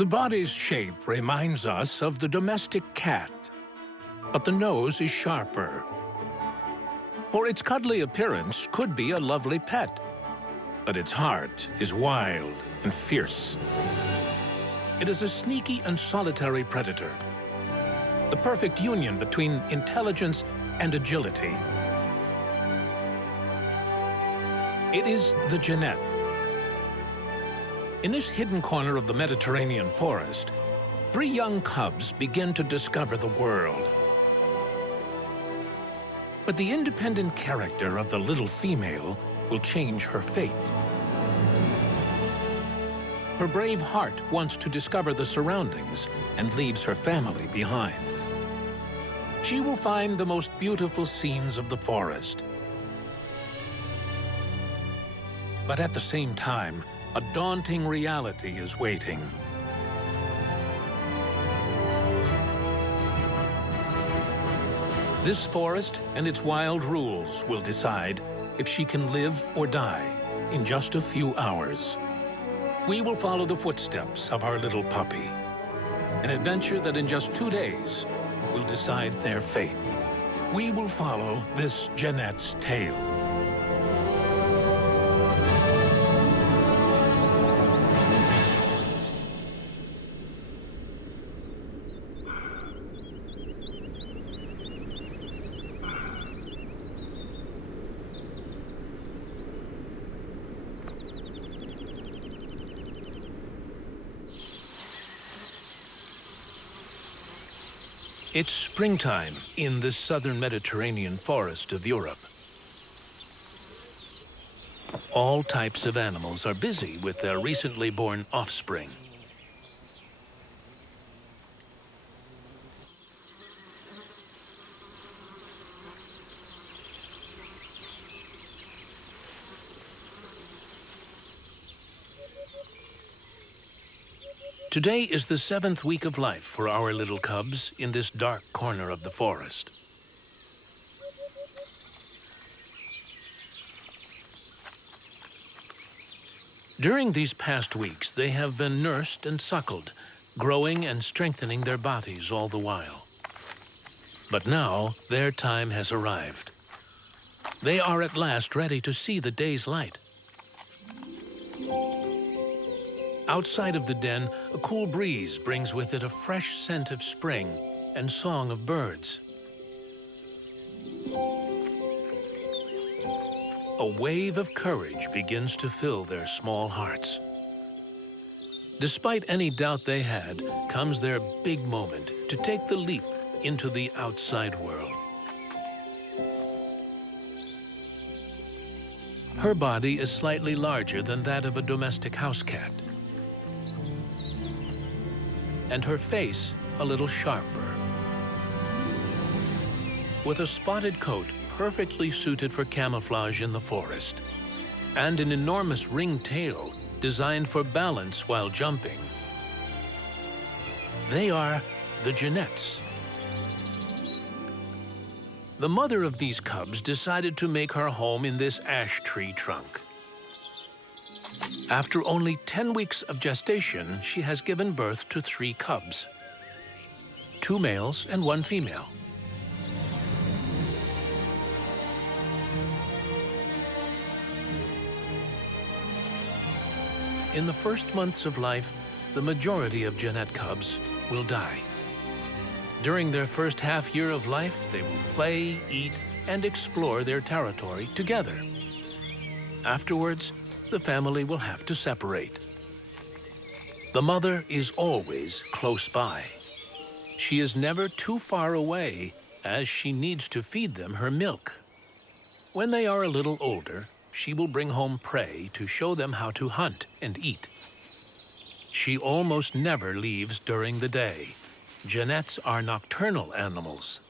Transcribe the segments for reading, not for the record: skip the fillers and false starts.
The body's shape reminds us of the domestic cat, but the nose is sharper. For its cuddly appearance could be a lovely pet, but its heart is wild and fierce. It is a sneaky and solitary predator, the perfect union between intelligence and agility. It is the Genet. In this hidden corner of the Mediterranean forest, 3 young cubs begin to discover the world. But the independent character of the little female will change her fate. Her brave heart wants to discover the surroundings and leaves her family behind. She will find the most beautiful scenes of the forest. But at the same time, a daunting reality is waiting. This forest and its wild rules will decide if she can live or die in just a few hours. We will follow the footsteps of our little puppy, an adventure that in just 2 days will decide their fate. We will follow this Janette's tale. It's springtime in the southern Mediterranean forest of Europe. All types of animals are busy with their recently born offspring. Today is the 7th week of life for our little cubs in this dark corner of the forest. During these past weeks, they have been nursed and suckled, growing and strengthening their bodies all the while. But now their time has arrived. They are at last ready to see the day's light. Outside of the den, a cool breeze brings with it a fresh scent of spring and song of birds. A wave of courage begins to fill their small hearts. Despite any doubt they had, comes their big moment to take the leap into the outside world. Her body is slightly larger than that of a domestic house cat, and her face a little sharper. With a spotted coat perfectly suited for camouflage in the forest, and an enormous ringed tail designed for balance while jumping, they are the Genettes. The mother of these cubs decided to make her home in this ash tree trunk. After only 10 weeks of gestation, she has given birth to 3 cubs, 2 males and 1 female. In the first months of life, the majority of Genet cubs will die. During their first half year of life, they will play, eat, and explore their territory together. Afterwards, the family will have to separate. The mother is always close by. She is never too far away, as she needs to feed them her milk. When they are a little older, she will bring home prey to show them how to hunt and eat. She almost never leaves during the day. Genets are nocturnal animals.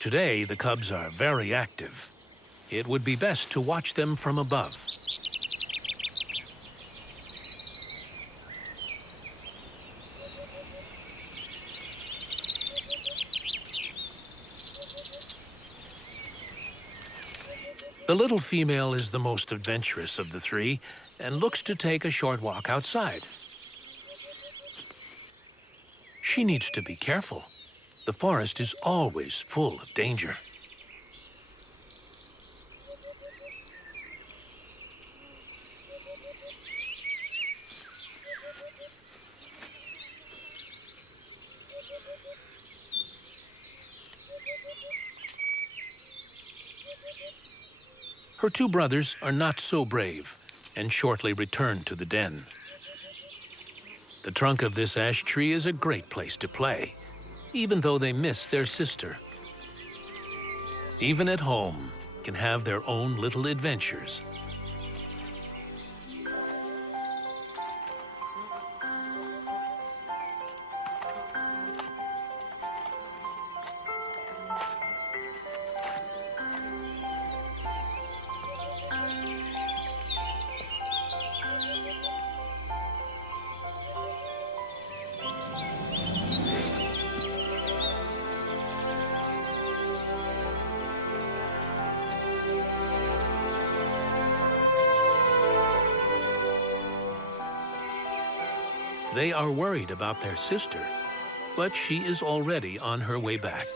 Today, the cubs are very active. It would be best to watch them from above. The little female is the most adventurous of the 3 and looks to take a short walk outside. She needs to be careful. The forest is always full of danger. Her two brothers are not so brave and shortly return to the den. The trunk of this ash tree is a great place to play, even though they miss their sister. Even at home, can have their own little adventures. They are worried about their sister, but she is already on her way back.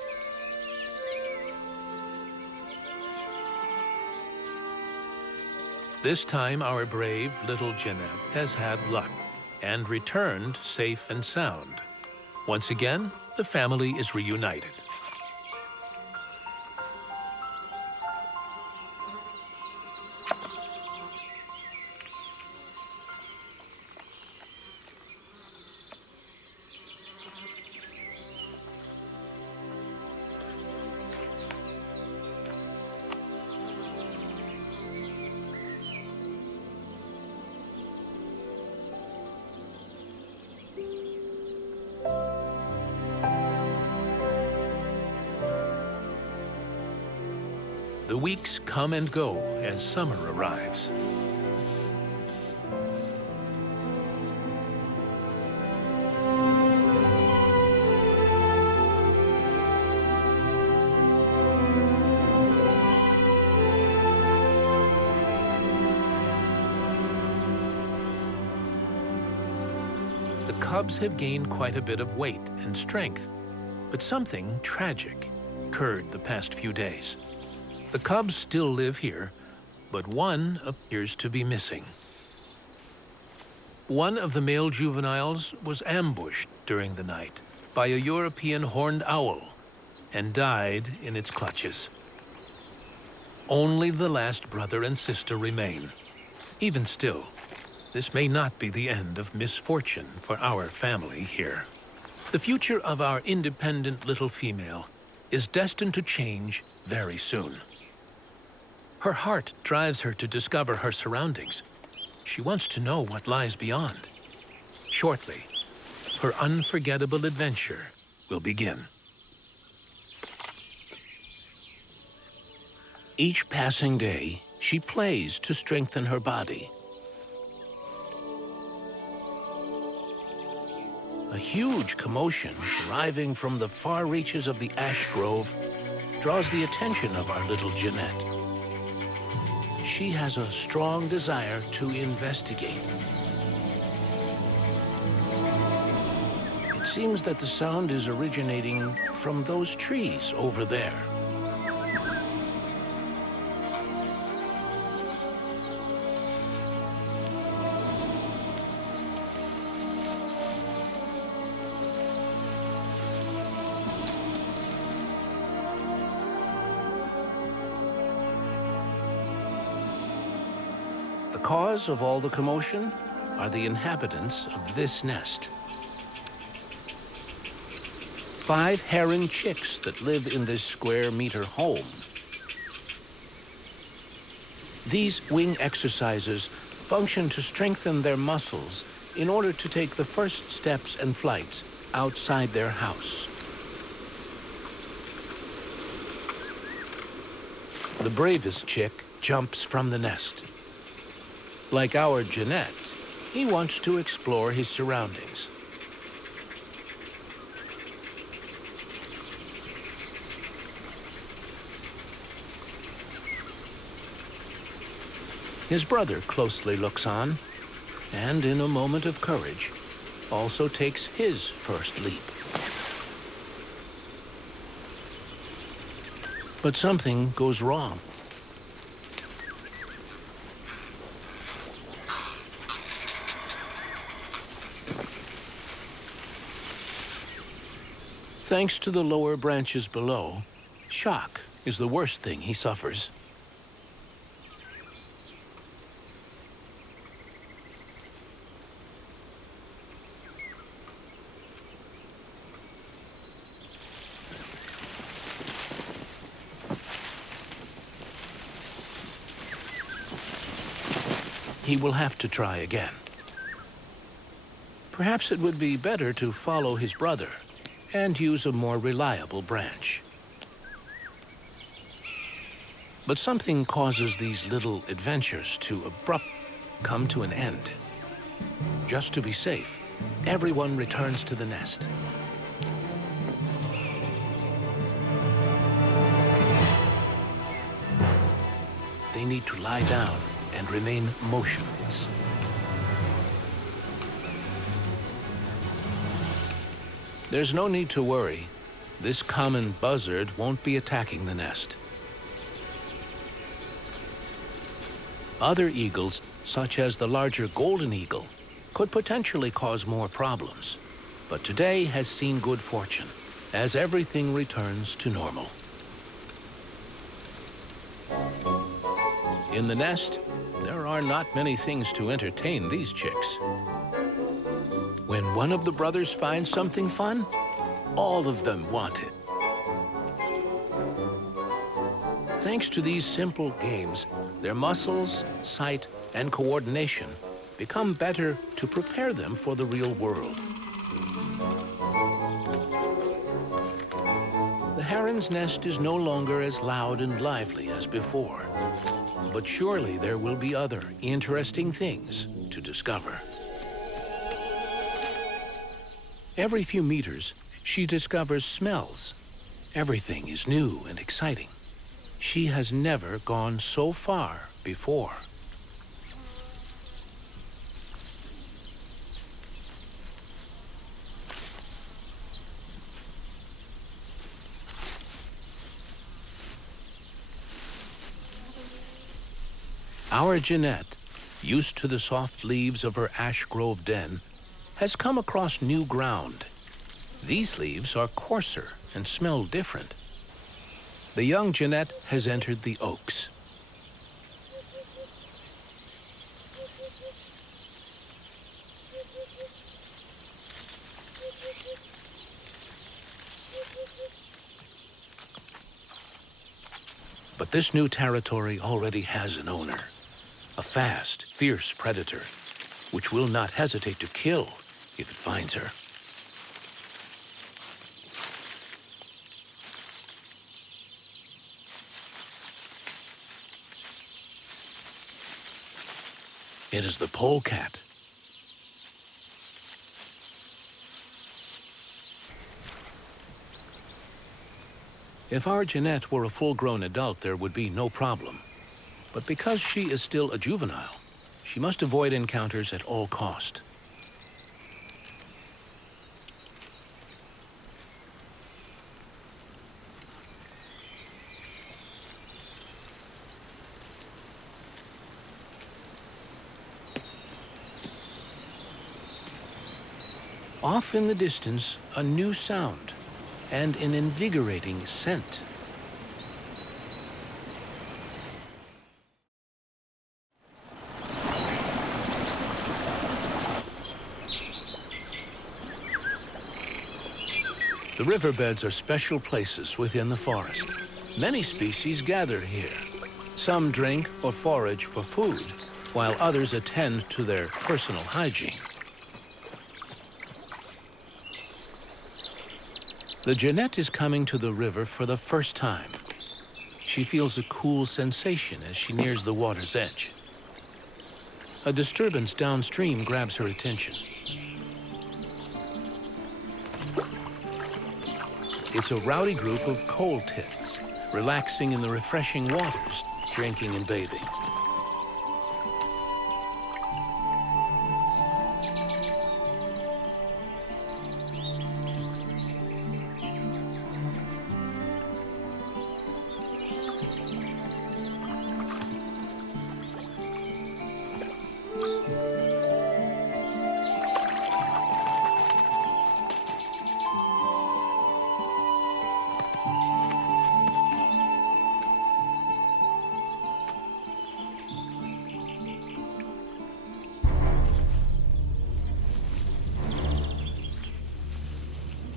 This time, our brave little Janette has had luck and returned safe and sound. Once again, the family is reunited. The weeks come and go as summer arrives. The cubs have gained quite a bit of weight and strength, but something tragic occurred the past few days. The cubs still live here, but one appears to be missing. One of the male juveniles was ambushed during the night by a European horned owl and died in its clutches. Only the last brother and sister remain. Even still, this may not be the end of misfortune for our family here. The future of our independent little female is destined to change very soon. Her heart drives her to discover her surroundings. She wants to know what lies beyond. Shortly, her unforgettable adventure will begin. Each passing day, she plays to strengthen her body. A huge commotion arriving from the far reaches of the ash grove draws the attention of our little Jeanette. She has a strong desire to investigate. It seems that the sound is originating from those trees over there. The cause of all the commotion are the inhabitants of this nest. 5 heron chicks that live in this square-meter home. These wing exercises function to strengthen their muscles in order to take the first steps and flights outside their house. The bravest chick jumps from the nest. Like our Genet, he wants to explore his surroundings. His brother closely looks on, and in a moment of courage, also takes his first leap. But something goes wrong. Thanks to the lower branches below, shock is the worst thing he suffers. He will have to try again. Perhaps it would be better to follow his brother and use a more reliable branch. But something causes these little adventures to abruptly come to an end. Just to be safe, everyone returns to the nest. They need to lie down and remain motionless. There's no need to worry. This common buzzard won't be attacking the nest. Other eagles, such as the larger golden eagle, could potentially cause more problems. But today has seen good fortune, as everything returns to normal. In the nest, there are not many things to entertain these chicks. When one of the brothers finds something fun, all of them want it. Thanks to these simple games, their muscles, sight, and coordination become better to prepare them for the real world. The heron's nest is no longer as loud and lively as before, but surely there will be other interesting things to discover. Every few meters, she discovers smells. Everything is new and exciting. She has never gone so far before. Our Janette, used to the soft leaves of her ash grove den, has come across new ground. These leaves are coarser and smell different. The young Janette has entered the oaks. But this new territory already has an owner, a fast, fierce predator, which will not hesitate to kill if it finds her. It is the polecat. If our Janette were a full-grown adult, there would be no problem. But because she is still a juvenile, she must avoid encounters at all cost. Off in the distance, a new sound and an invigorating scent. The riverbeds are special places within the forest. Many species gather here. Some drink or forage for food, while others attend to their personal hygiene. The Genet is coming to the river for the first time. She feels a cool sensation as she nears the water's edge. A disturbance downstream grabs her attention. It's a rowdy group of coal tits, relaxing in the refreshing waters, drinking and bathing.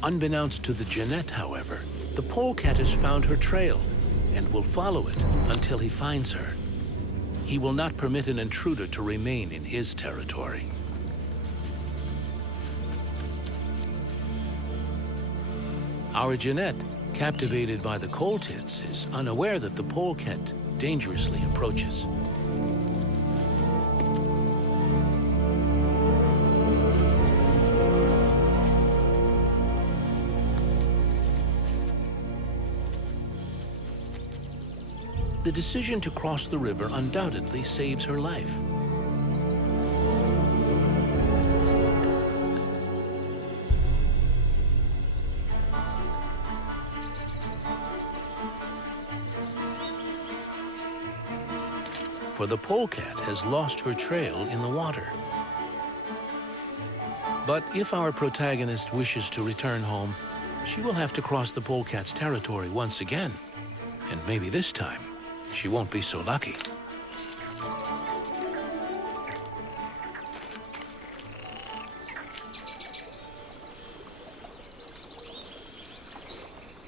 Unbeknownst to the Genet, however, the Polecat has found her trail and will follow it until he finds her. He will not permit an intruder to remain in his territory. Our Janette, captivated by the coal tits, is unaware that the Polecat dangerously approaches. The decision to cross the river undoubtedly saves her life. For the Polecat has lost her trail in the water. But if our protagonist wishes to return home, she will have to cross the Polecat's territory once again. And maybe this time, she won't be so lucky.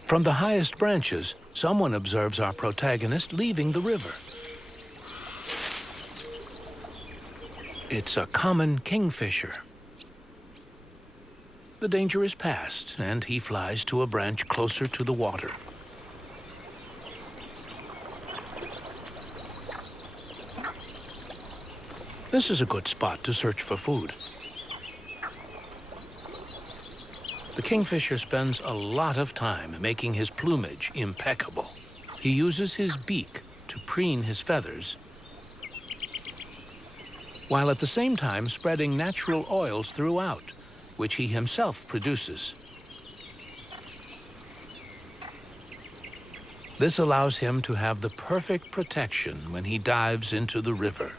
From the highest branches, someone observes our protagonist leaving the river. It's a common kingfisher. The danger is past, and he flies to a branch closer to the water. This is a good spot to search for food. The kingfisher spends a lot of time making his plumage impeccable. He uses his beak to preen his feathers, while at the same time spreading natural oils throughout, which he himself produces. This allows him to have the perfect protection when he dives into the river.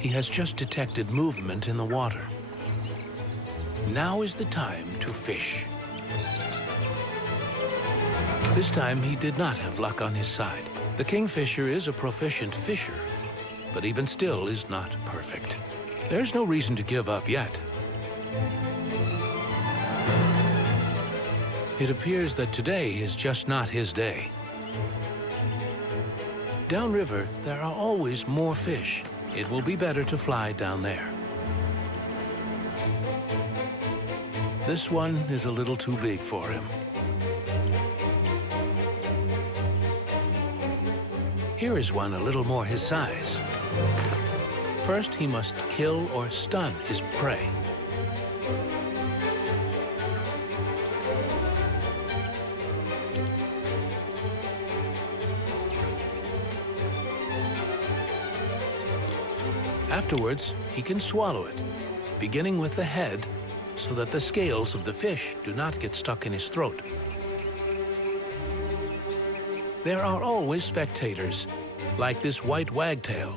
He has just detected movement in the water. Now is the time to fish. This time he did not have luck on his side. The kingfisher is a proficient fisher, but even still is not perfect. There's no reason to give up yet. It appears that today is just not his day. Downriver, there are always more fish. It will be better to fly down there. This one is a little too big for him. Here is one a little more his size. First, he must kill or stun his prey. Afterwards, he can swallow it, beginning with the head, so that the scales of the fish do not get stuck in his throat. There are always spectators, like this white wagtail.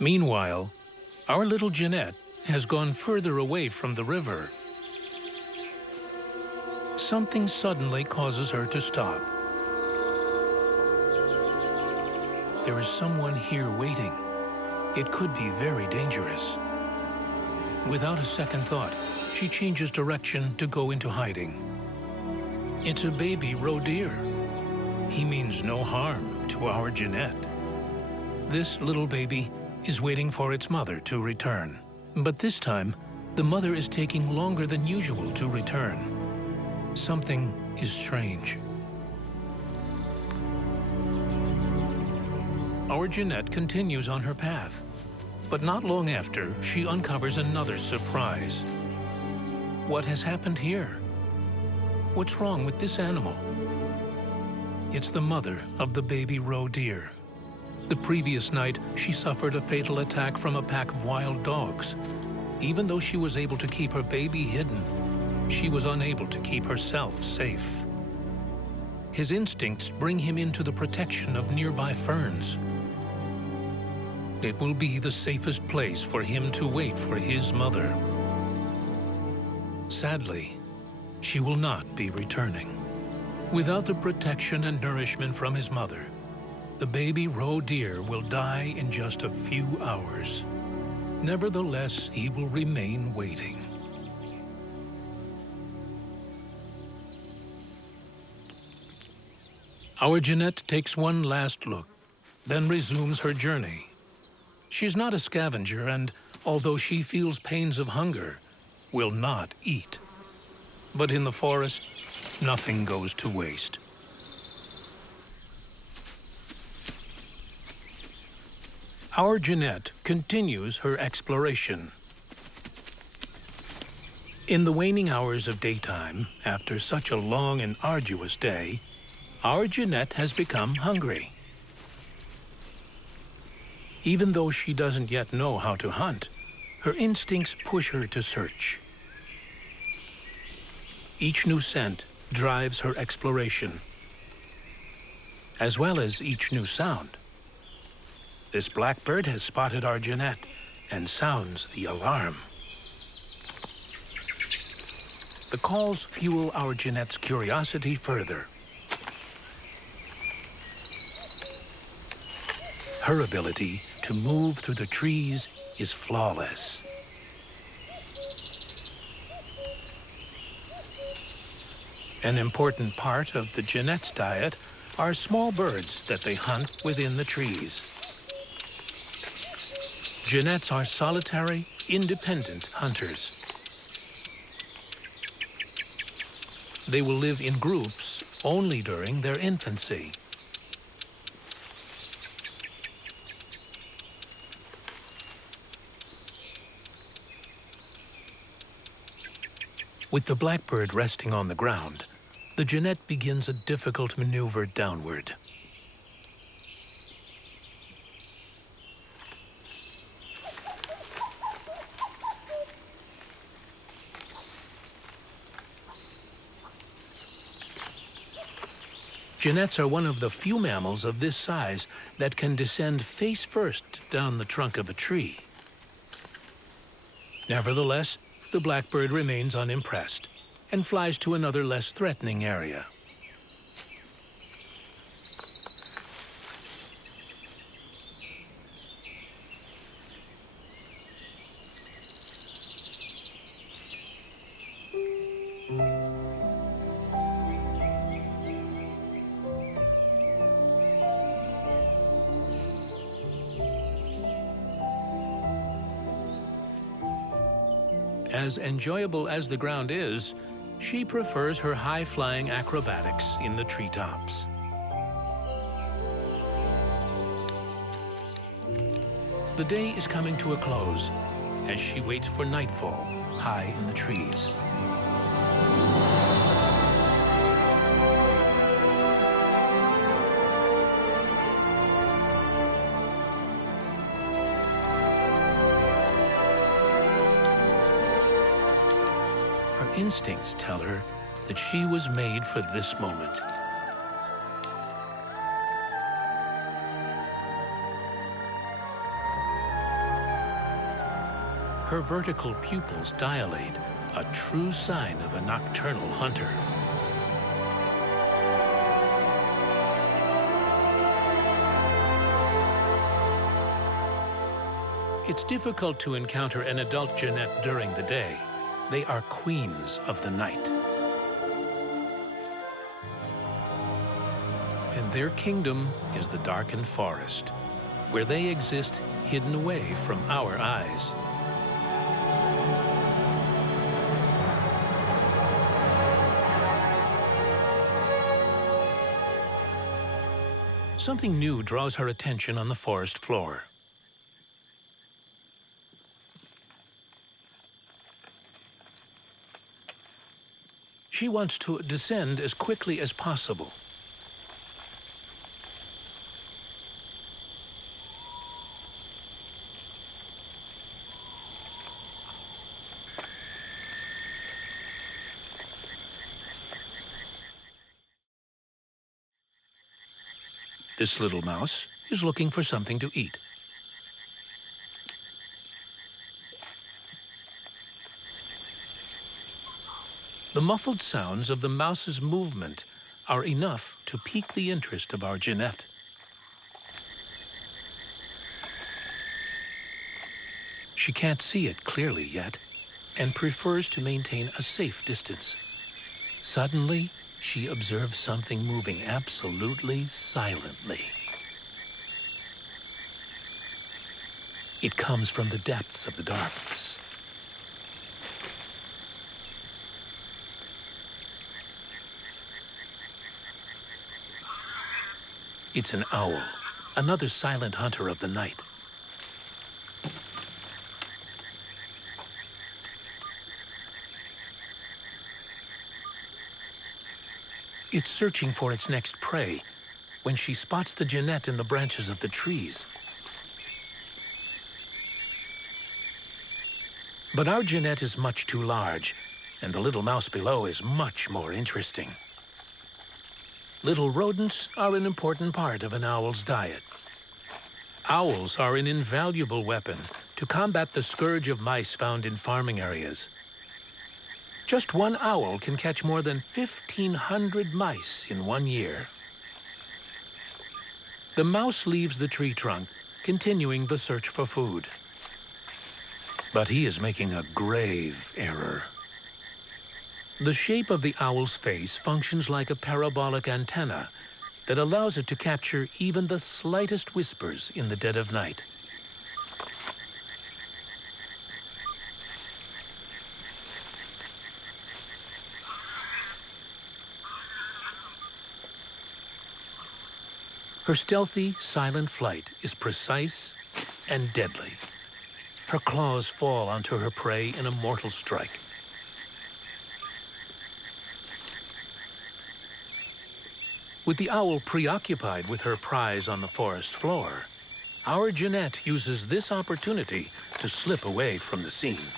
Meanwhile, our little Janette has gone further away from the river. Something suddenly causes her to stop. There is someone here waiting. It could be very dangerous. Without a second thought, she changes direction to go into hiding. It's a baby roe deer. He means no harm to our Janette. This little baby is waiting for its mother to return. But this time, the mother is taking longer than usual to return. Something is strange. Our Janette continues on her path, but not long after, she uncovers another surprise. What has happened here? What's wrong with this animal? It's the mother of the baby roe deer. The previous night, she suffered a fatal attack from a pack of wild dogs. Even though she was able to keep her baby hidden, she was unable to keep herself safe. His instincts bring him into the protection of nearby ferns. It will be the safest place for him to wait for his mother. Sadly, she will not be returning. Without the protection and nourishment from his mother, the baby roe deer will die in just a few hours. Nevertheless, he will remain waiting. Our Janette takes one last look, then resumes her journey. She's not a scavenger, and although she feels pains of hunger, will not eat. But in the forest, nothing goes to waste. Our Janette continues her exploration. In the waning hours of daytime, after such a long and arduous day, our Janette has become hungry. Even though she doesn't yet know how to hunt, her instincts push her to search. Each new scent drives her exploration, as well as each new sound. This blackbird has spotted our Janette and sounds the alarm. The calls fuel our Janette's curiosity further. Her ability to move through the trees is flawless. An important part of the Janette's diet are small birds that they hunt within the trees. Genettes are solitary, independent hunters. They will live in groups only during their infancy. With the blackbird resting on the ground, the Janette begins a difficult maneuver downward. Genettes are one of the few mammals of this size that can descend face first down the trunk of a tree. Nevertheless, the blackbird remains unimpressed and flies to another less threatening area. As enjoyable as the ground is, she prefers her high-flying acrobatics in the treetops. The day is coming to a close as she waits for nightfall high in the trees. Instincts tell her that she was made for this moment. Her vertical pupils dilate, a true sign of a nocturnal hunter. It's difficult to encounter an adult Janette during the day. They are queens of the night. And their kingdom is the darkened forest, where they exist hidden away from our eyes. Something new draws her attention on the forest floor. She wants to descend as quickly as possible. This little mouse is looking for something to eat. The muffled sounds of the mouse's movement are enough to pique the interest of our Janette. She can't see it clearly yet and prefers to maintain a safe distance. Suddenly, she observes something moving absolutely silently. It comes from the depths of the darkness. It's an owl, another silent hunter of the night. It's searching for its next prey when she spots the Genet in the branches of the trees. But our Genet is much too large, and the little mouse below is much more interesting. Little rodents are an important part of an owl's diet. Owls are an invaluable weapon to combat the scourge of mice found in farming areas. Just one owl can catch more than 1,500 mice in 1 year. The mouse leaves the tree trunk, continuing the search for food. But he is making a grave error. The shape of the owl's face functions like a parabolic antenna that allows it to capture even the slightest whispers in the dead of night. Her stealthy, silent flight is precise and deadly. Her claws fall onto her prey in a mortal strike. With the owl preoccupied with her prize on the forest floor, our Janette uses this opportunity to slip away from the scene.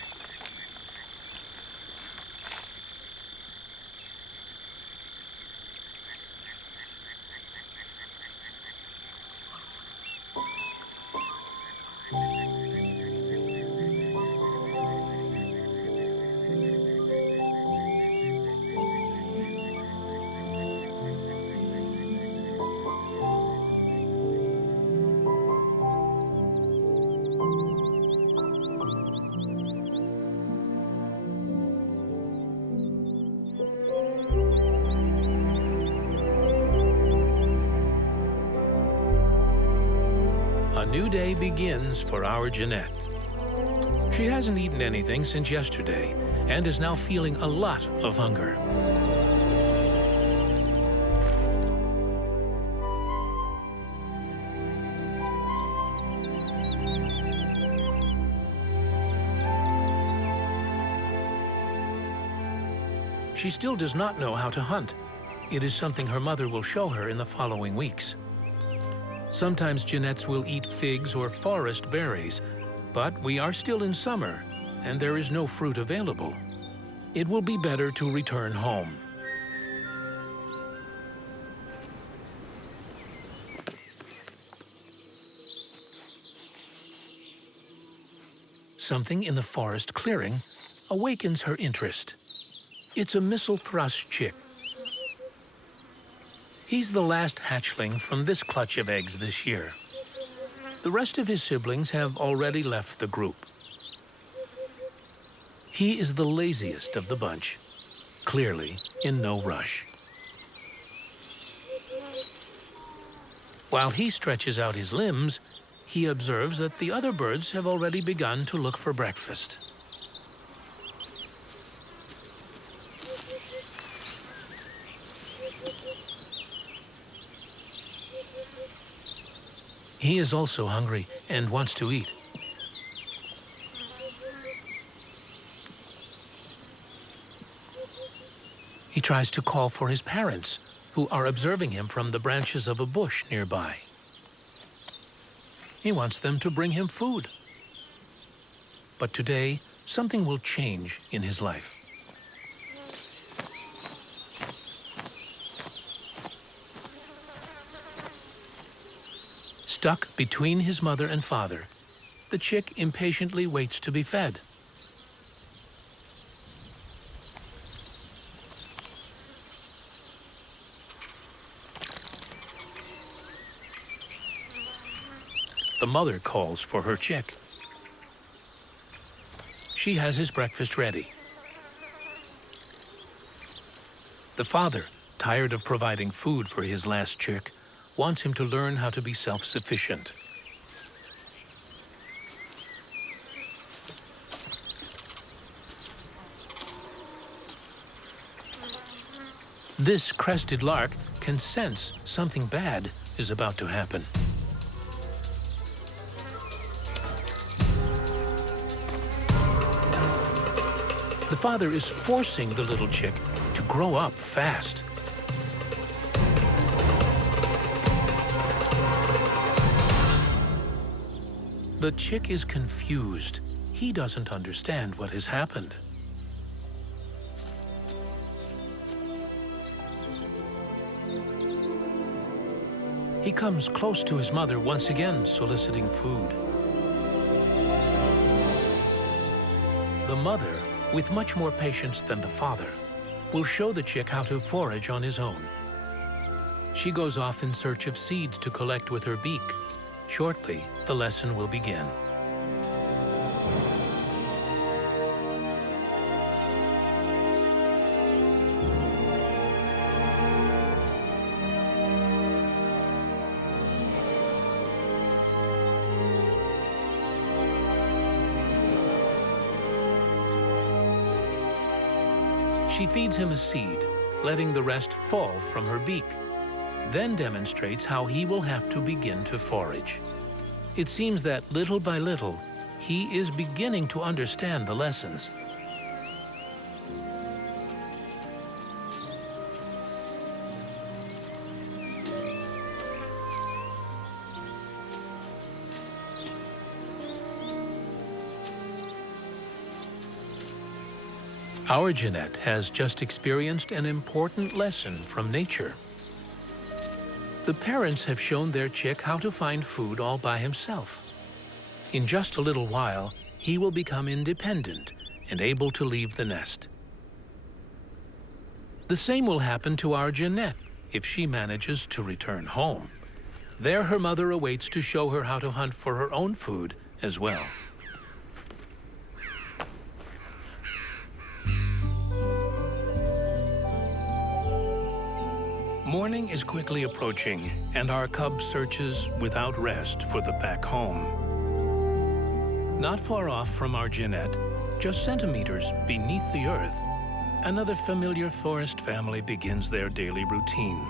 A new day begins for our Janette. She hasn't eaten anything since yesterday and is now feeling a lot of hunger. She still does not know how to hunt. It is something her mother will show her in the following weeks. Sometimes Genettes will eat figs or forest berries, but we are still in summer and there is no fruit available. It will be better to return home. Something in the forest clearing awakens her interest. It's a missile thrush chick. He's the last hatchling from this clutch of eggs this year. The rest of his siblings have already left the group. He is the laziest of the bunch, clearly in no rush. While he stretches out his limbs, he observes that the other birds have already begun to look for breakfast. He is also hungry and wants to eat. He tries to call for his parents, who are observing him from the branches of a bush nearby. He wants them to bring him food. But today, something will change in his life. Stuck between his mother and father, the chick impatiently waits to be fed. The mother calls for her chick. She has his breakfast ready. The father, tired of providing food for his last chick, wants him to learn how to be self-sufficient. This crested lark can sense something bad is about to happen. The father is forcing the little chick to grow up fast. The chick is confused. He doesn't understand what has happened. He comes close to his mother once again, soliciting food. The mother, with much more patience than the father, will show the chick how to forage on his own. She goes off in search of seeds to collect with her beak. Shortly, the lesson will begin. She feeds him a seed, letting the rest fall from her beak, then demonstrates how he will have to begin to forage. It seems that little by little, he is beginning to understand the lessons. Our Janette has just experienced an important lesson from nature. The parents have shown their chick how to find food all by himself. In just a little while, he will become independent and able to leave the nest. The same will happen to our Janette if she manages to return home. There her mother awaits to show her how to hunt for her own food as well. Morning is quickly approaching, and our cub searches without rest for the back home. Not far off from our Genet, just centimeters beneath the earth, another familiar forest family begins their daily routine.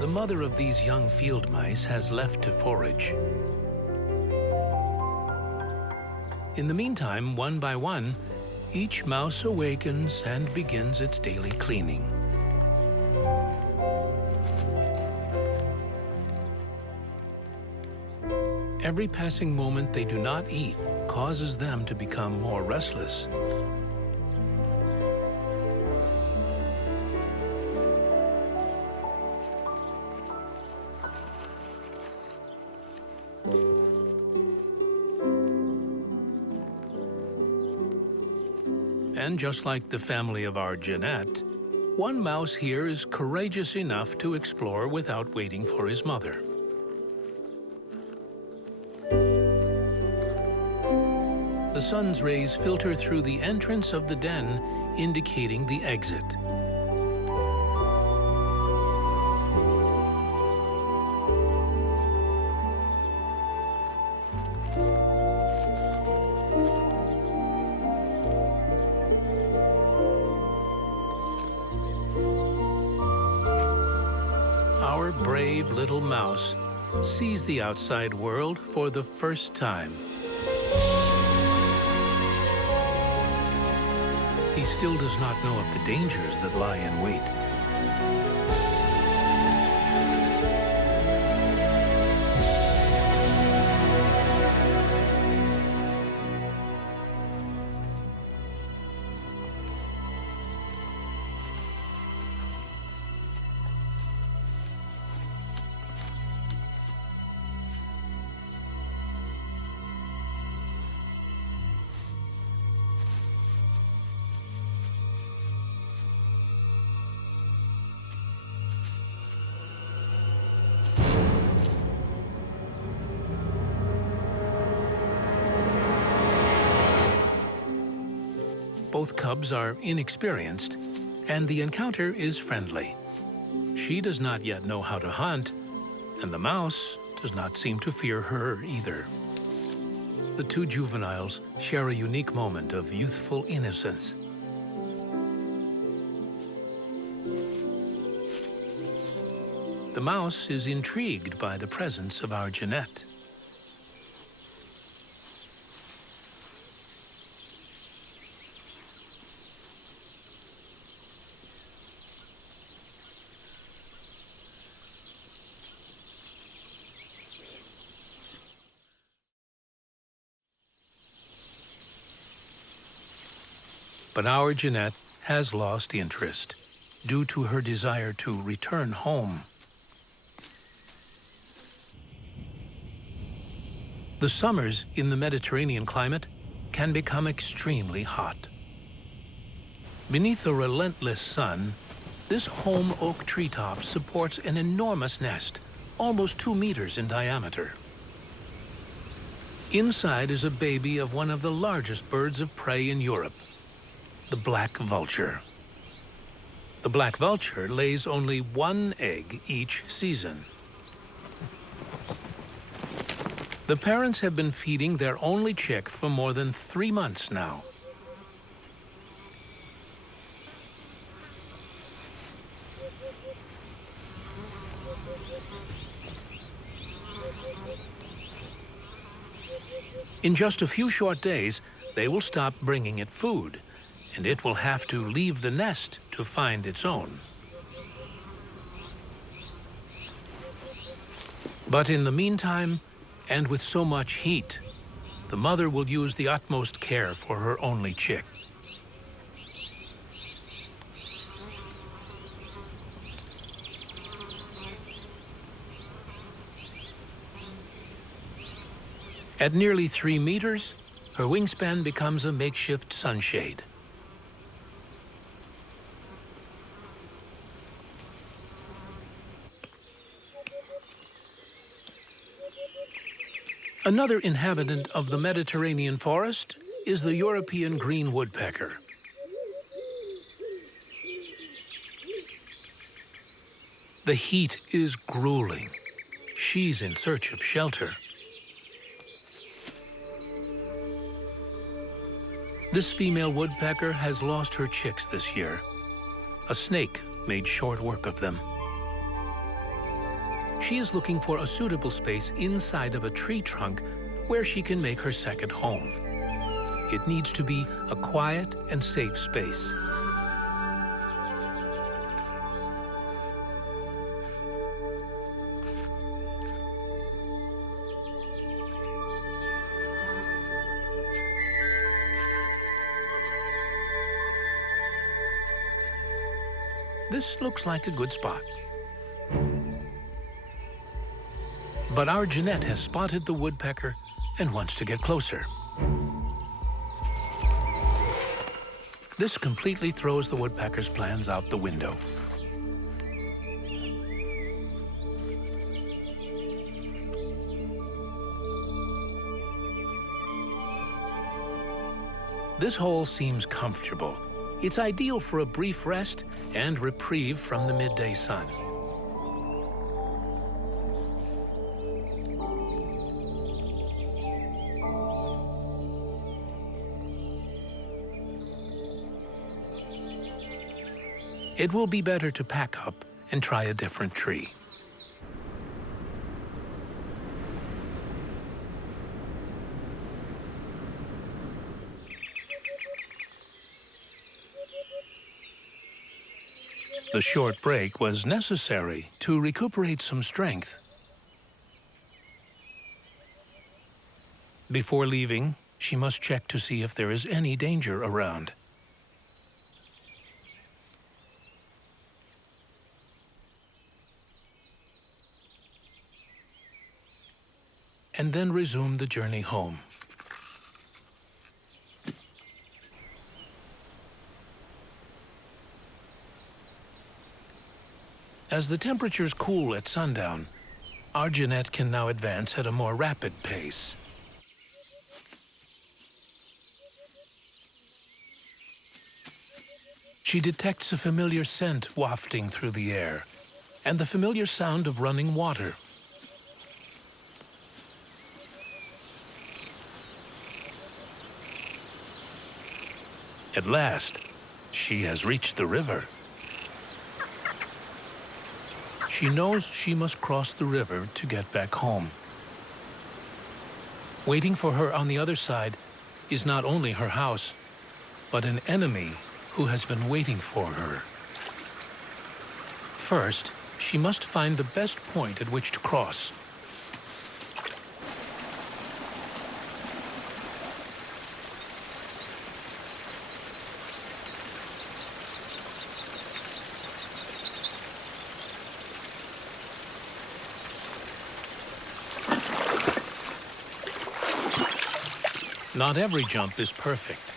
The mother of these young field mice has left to forage. In the meantime, one by one, each mouse awakens and begins its daily cleaning. Every passing moment they do not eat causes them to become more restless. And just like the family of our Janette, one mouse here is courageous enough to explore without waiting for his mother. The sun's rays filter through the entrance of the den, indicating the exit. Our brave little mouse sees the outside world for the first time. He still does not know of the dangers that lie in wait. Both cubs are inexperienced, and the encounter is friendly. She does not yet know how to hunt, and the mouse does not seem to fear her either. The two juveniles share a unique moment of youthful innocence. The mouse is intrigued by the presence of our Janette. But our Janette has lost interest due to her desire to return home. The summers in the Mediterranean climate can become extremely hot. Beneath a relentless sun, this home oak treetop supports an enormous nest, almost 2 meters in diameter. Inside is a baby of one of the largest birds of prey in Europe, the black vulture. The black vulture lays only 1 egg each season. The parents have been feeding their only chick for more than 3 months now. In just a few short days, they will stop bringing it food, and it will have to leave the nest to find its own. But in the meantime, and with so much heat, the mother will use the utmost care for her only chick. At nearly 3 meters, her wingspan becomes a makeshift sunshade. Another inhabitant of the Mediterranean forest is the European green woodpecker. The heat is grueling. She's in search of shelter. This female woodpecker has lost her chicks this year. A snake made short work of them. She is looking for a suitable space inside of a tree trunk where she can make her second home. It needs to be a quiet and safe space. This looks like a good spot. But our Janette has spotted the woodpecker and wants to get closer. This completely throws the woodpecker's plans out the window. This hole seems comfortable. It's ideal for a brief rest and reprieve from the midday sun. It will be better to pack up and try a different tree. The short break was necessary to recuperate some strength. Before leaving, she must check to see if there is any danger around. And then resume the journey home. As the temperatures cool at sundown, our Janette can now advance at a more rapid pace. She detects a familiar scent wafting through the air, and the familiar sound of running water. At last, she has reached the river. She knows she must cross the river to get back home. Waiting for her on the other side is not only her house, but an enemy who has been waiting for her. First, she must find the best point at which to cross. Not every jump is perfect.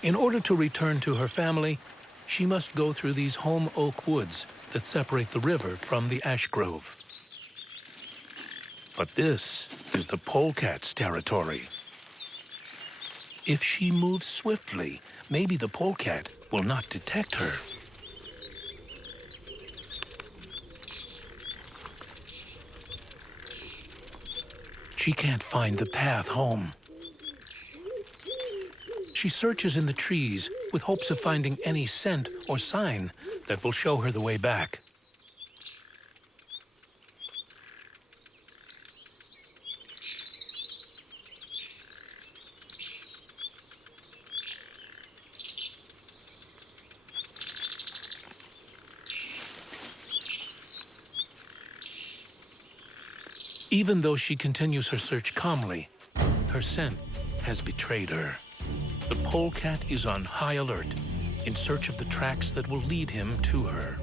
In order to return to her family, she must go through these home oak woods that separate the river from the ash grove. But this is the polecat's territory. If she moves swiftly, maybe the polecat will not detect her. She can't find the path home. She searches in the trees with hopes of finding any scent or sign that will show her the way back. Even though she continues her search calmly, her scent has betrayed her. The polecat is on high alert, in search of the tracks that will lead him to her.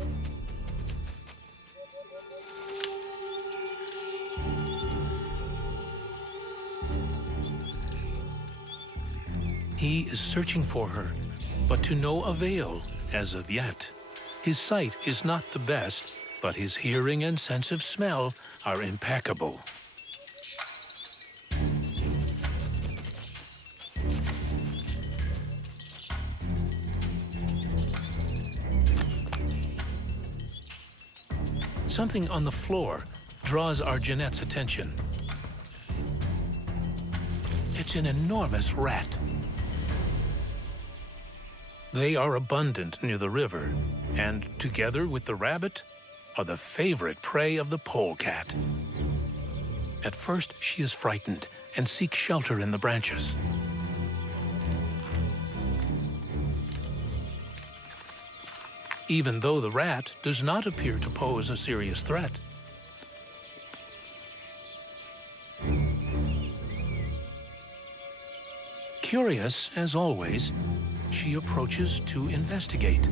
He is searching for her, but to no avail as of yet. His sight is not the best, but his hearing and sense of smell are impeccable. Something on the floor draws our Genet's attention. It's an enormous rat. They are abundant near the river, and together with the rabbit, are the favorite prey of the polecat. At first, she is frightened and seeks shelter in the branches. Even though the rat does not appear to pose a serious threat. Curious, as always, she approaches to investigate.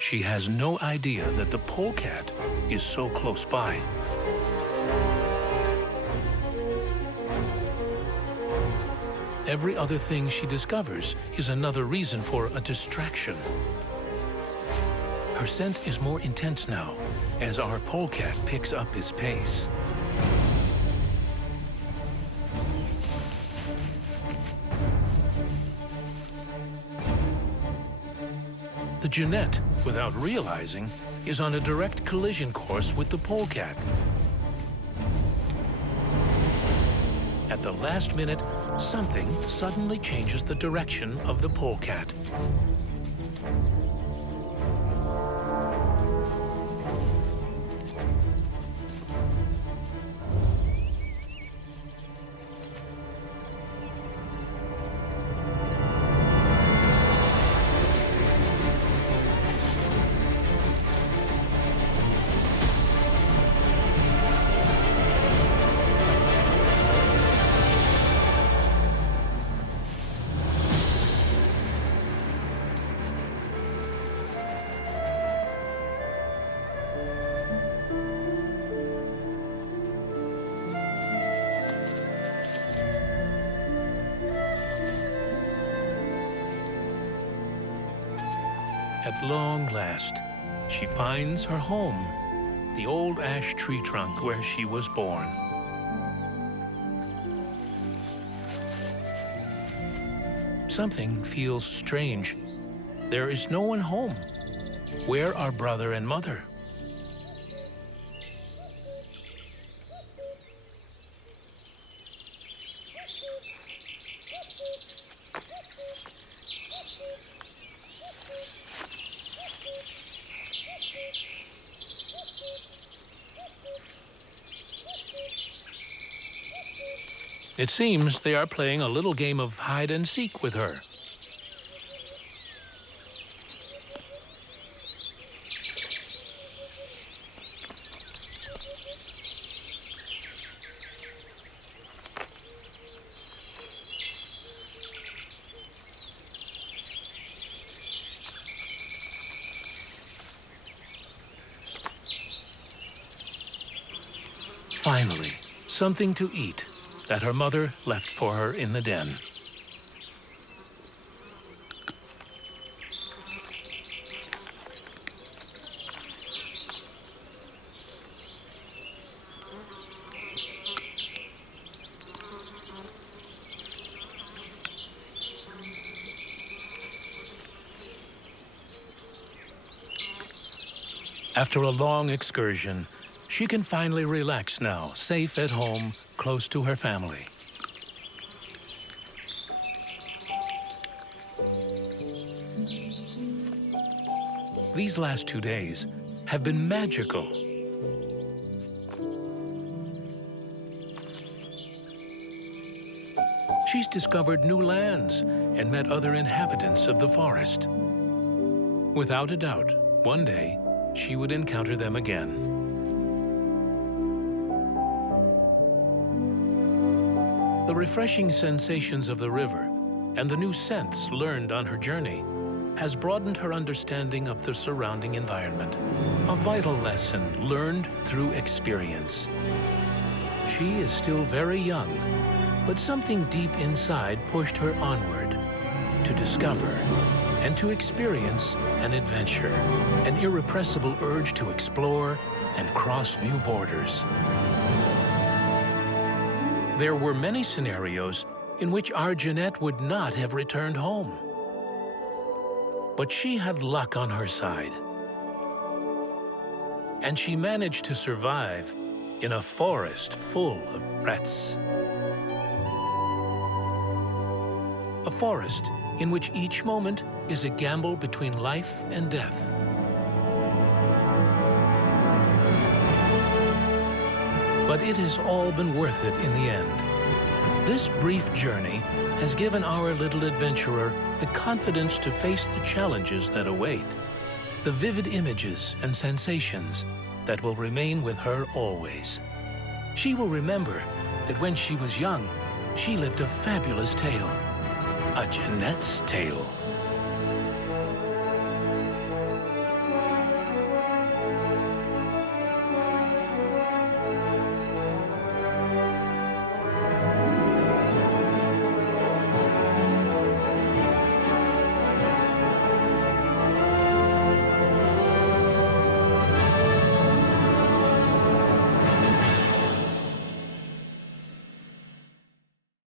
She has no idea that the polecat is so close by. Every other thing she discovers is another reason for a distraction. Her scent is more intense now, as our polecat picks up his pace. The Janette, without realizing, is on a direct collision course with the polecat. At the last minute, something suddenly changes the direction of the polecat. At long last, she finds her home, the old ash tree trunk where she was born. Something feels strange. There is no one home. Where are brother and mother? It seems they are playing a little game of hide and seek with her. Finally, something to eat that her mother left for her in the den. After a long excursion, she can finally relax now, safe at home, close to her family. These last 2 days have been magical. She's discovered new lands and met other inhabitants of the forest. Without a doubt, one day she would encounter them again. The refreshing sensations of the river and the new scents learned on her journey has broadened her understanding of the surrounding environment, a vital lesson learned through experience. She is still very young, but something deep inside pushed her onward to discover and to experience an adventure, an irrepressible urge to explore and cross new borders. There were many scenarios in which our Janette would not have returned home. But she had luck on her side. And she managed to survive in a forest full of threats. A forest in which each moment is a gamble between life and death. But it has all been worth it in the end. This brief journey has given our little adventurer the confidence to face the challenges that await, the vivid images and sensations that will remain with her always. She will remember that when she was young, she lived a fabulous tale, a Genet's tale.